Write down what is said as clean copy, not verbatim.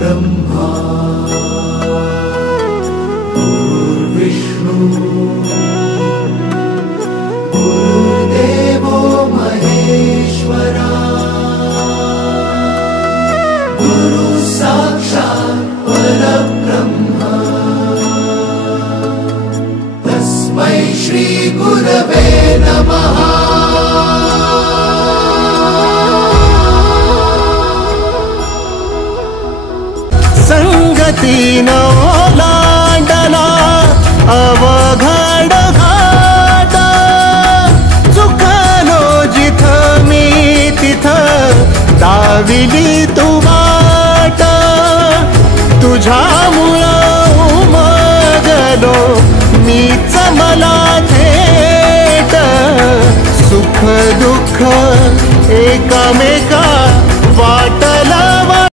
ब्रह्मा गुरुर्विष्णु गुरुर्देवो महेश्वरा गुरु साक्षात् परब्रह्म तस्मै श्री गुरवे नमः। संगतीनं ओलांडला अवघड घाट, चुकलो जिथं मी तिथं दाविली तू वाट, तुझ्यामुळं उमगलो मीच मला थेट, सुख दुःख एकामेका वाटला